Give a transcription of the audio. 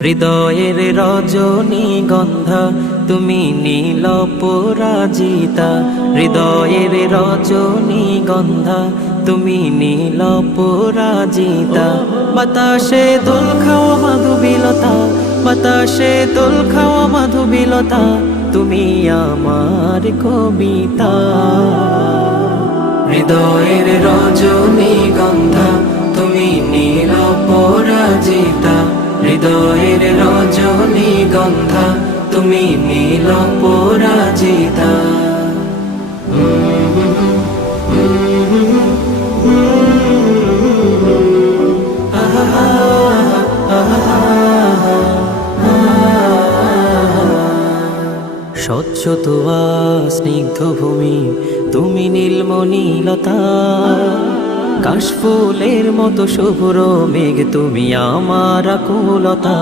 হৃদয়ের রজনীগন্ধা তুমি নীল পরাজিতা, হৃদয়ের রজনীগন্ধা তুমি নীল পরাজিতা। বাতাসে দোল খাওয়া মাধুবিলতা, বাতাসে দোল খাওয়া মাধুবিলতা, তুমি আমার কবিতা। হৃদয়ের রজনীগন্ধা তুমি নীল পরাজিতা, হৃদয়ের রজনীগন্ধা তুমি নীল পরাজিতা। স্বচ্ছ তোয়া স্নিগ্ধ ভূমি তুমি নীলমণিলতা, কাশফুলের মতো শুভ্র মেঘ তুমি আমার আকুলতা।